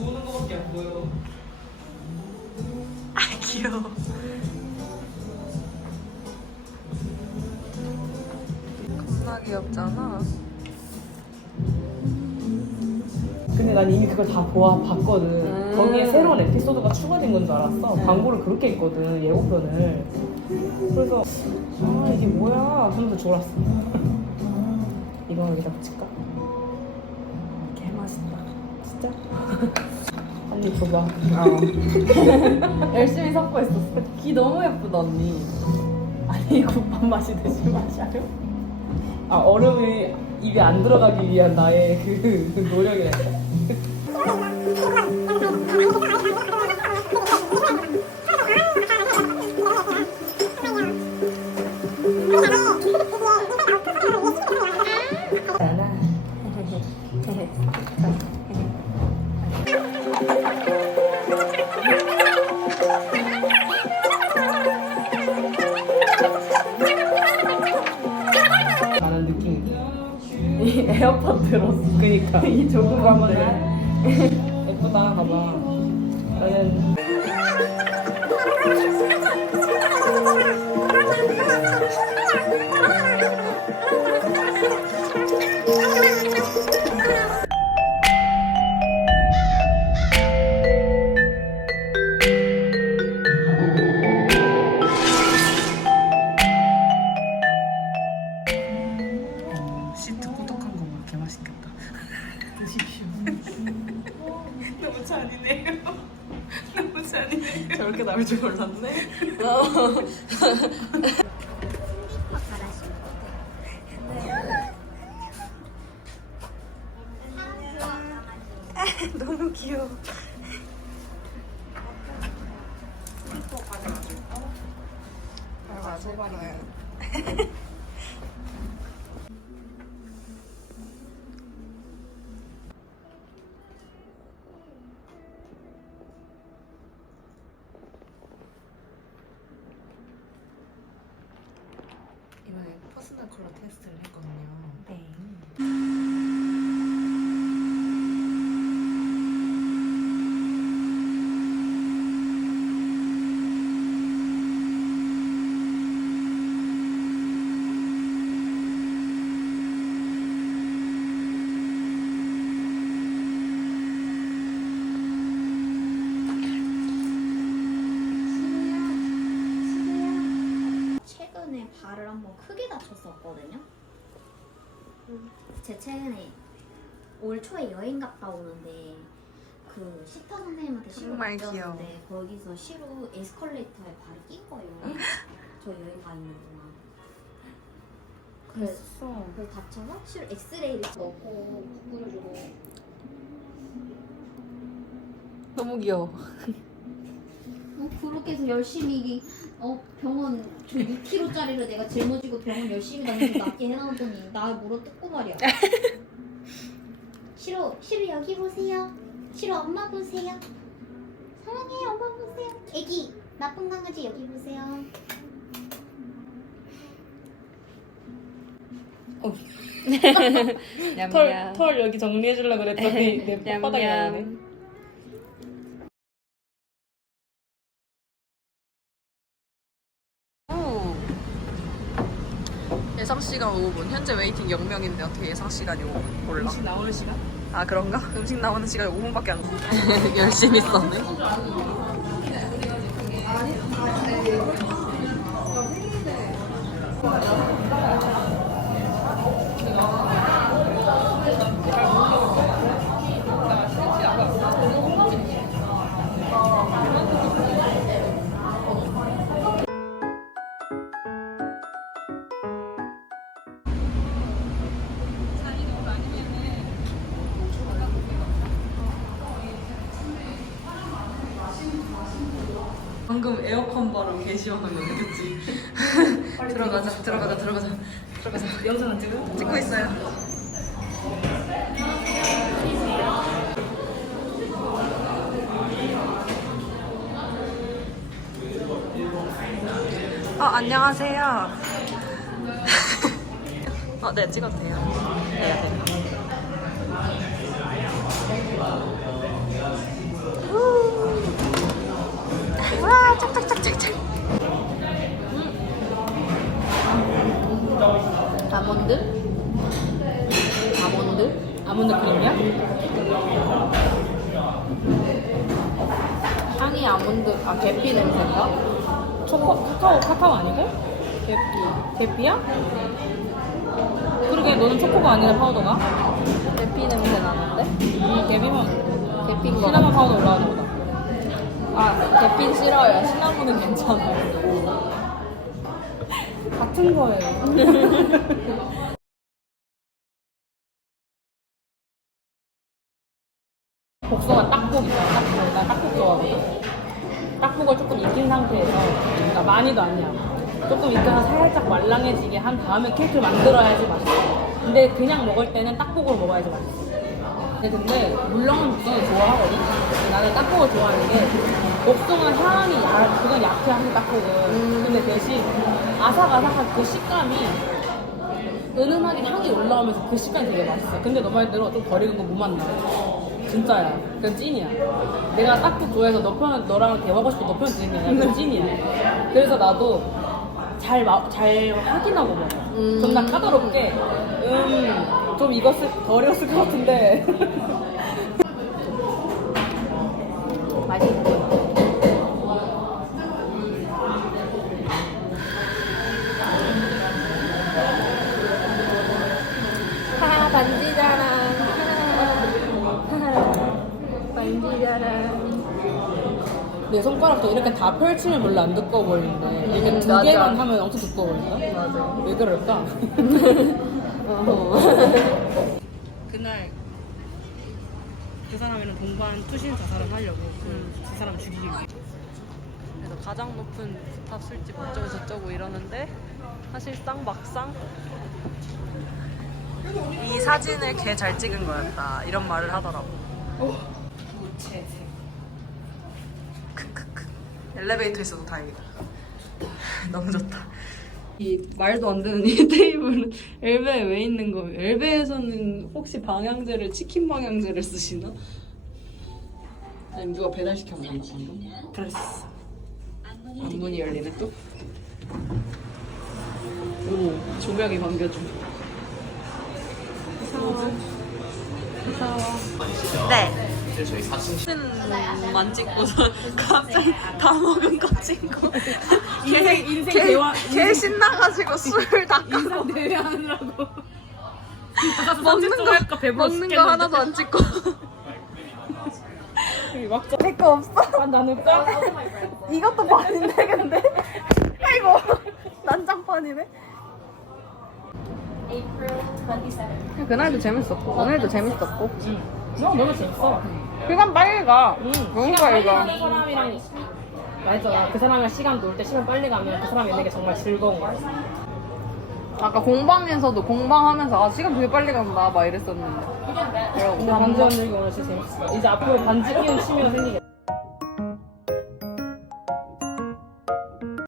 우는 것밖에 안 보여. 아 귀여워. 겁나 귀엽잖아. 근데 난 이미 그걸 다 보아 봤거든. 음. 거기에 새로운 에피소드가 추가된 건 줄 알았어. 음. 광고를 그렇게 했거든 예고편을. 그래서 아 이게 뭐야 하면서 졸았어. 이거 여기다 붙일까? 진짜? 한입 줘봐. 열심히 섞고 있었어. 귀 너무 예쁘다 언니. 아니 국밥 맛이 드실 맛이야요? 아 얼음이 입에 안 들어가기 위한 나의 그, 그 노력이랄 이 이 에어팟 들었어. 그니까 이 조그만데. 예쁘다 봐봐 나는 드십시오. 너무 잔인해요. 너무 잔인해요. 저렇게 나올 줄 몰랐네. 너무 귀여워. 맞아, 맞아요. 이번에 퍼스널 컬러 테스트를 했거든요. 네. 최근에 발을 한번 크게 다쳤었거든요. 제 최근에 올 초에 여행 갔다 오는데 그 식타 선생님한테 시로 정말 맡겼는데 거기서 시로 에스컬레이터에 발이 낀 거예요. 저 여행 가 있는 동안. 그래서 그랬어. 그걸 다쳐서 시로 엑스레이를 넣고 부끄러주고 너무 귀여워. 어, 그렇게 해서 열심히 어, 병원 저 6kg짜리를 내가 짊어지고 병원 열심히 다니면서 낫게 해놨더니 나 물어 뜯고 말이야. 싫어, 싫어 여기 보세요. 싫어 엄마 보세요. 사랑해 엄마 보세요. 애기 나쁜 강아지 여기 보세요. 털, 털 여기 정리해주려고 그랬더니 내 혓바닥에 나오네. 1시간 5분. 현재 웨이팅 0명인데 어떻게 예상 시간이 5분? 몰라. 음식 나오는 시간? 아, 그런가? 음식 나오는 시간이 5분밖에 안 돼. 열심히 썼네. 바로 개시원한 거 느꼈지? 들어가자, 들어가자, 들어가자, 들어가자. 영상은 찍어? 찍고 있어요. 어, 안녕하세요. 어, 네, 찍어도 돼요. 네, 네. 우. 와, 짝짝짝짝짝. 아몬드? 아몬드 크림이야? 향이 아몬드 아 계피 냄새인가? 초코 카카오 카카오 아니고? 계피 계피야? 그러게 너는 초코가 아니라 파우더가? 대피 냄새 나는데? 음 계피면 대피인 거 시나몬 파우더 올라가나 보다. 아 대피 싫어요. 시나몬은 괜찮아요. 같은 거예요. 복숭아 딱복 있잖아, 딱복. 나 딱복 좋아하거든. 딱복을 조금 익힌 상태에서, 그러니까 많이도 아니야. 조금 익혀서 살짝 말랑해지게 한 다음에 케이크를 만들어야지 맛있어. 근데 그냥 먹을 때는 딱복으로 먹어야지 맛있어. 근데, 근데 물론 복숭아 좋아하거든. 나는 딱복을 좋아하는 게 복숭아 향이 야, 그건 약해 한 딱복은. 근데 대신 아삭아삭한 그 식감이 은은하게 향이 올라오면서 그 식감이 되게 맛있어. 근데 너 말대로 좀덜 익은 거못 만나. 진짜야. 그건 찐이야. 내가 딱복 좋아해서 너 편, 너랑 대화하고 싶어 너편 듣는 게 아니라 그건 찐이야. 그래서 나도 잘, 마, 잘 확인하고 먹어. 음. 좀나 까다롭게, 음, 좀 익었을, 덜 익었을 것 같은데. 맛있고. 하하 반지 자랑. 반지 자랑. 내 손가락도 이렇게 다 펼치면 별로 안 두꺼워 보이는데 이렇게 음, 두 맞아. 개만 하면 엄청 두꺼워 보인다? 맞아. 왜 그럴까? 어허. 그날 그 사람이랑 동반 투신 자살을 하려고 그, 그 사람 죽이기 위해 그래서 가장 높은 탑 술집 어쩌고 저쩌고 이러는데 사실상 막상 이 사진을 개 잘 찍은 거였다 이런 말을 하더라고 무채색 크크크 엘리베이터 있어도 다행이다 너무 좋다 이 말도 안 되는 이 테이블은 엘베에 왜 있는 거예요? 엘베에서는 혹시 방향제를 치킨 방향제를 쓰시나? 아니면 누가 배달시켜 먹는 건가? 그랬어. 안문이 열리네 또. 오 조명이 반겨줘. 무서워. 무서워. 네. 저희 사진 만 찍고서 갑자기 다 먹은 거 찍고 인생 인생 개, 대화 개 신나가지고 술다 인상 대회하느라고. 먹는 거 먹는 거 하나도 안 찍고. 막자. 내거 없어? 반 나눌까? 이것도 반인데 근데? 아이고 난장판이네. 그날도 재밌었고 오늘도 재밌었고. 응. 너 너무 재밌어. 시간 빨리 가 응. 너무 빨리 가 가는 사람이랑 맞아. 그 사람이랑 시간 놀 때 시간 빨리 가면 그 사람이 있는 게 정말 즐거운 거야. 아까 공방에서도 공방하면서 아 시간 되게 빨리 간다 막 이랬었는데 근데 반지 만들기 오늘 진짜 재밌어. 이제 앞으로 반지 끼운 취미가 생기겠다.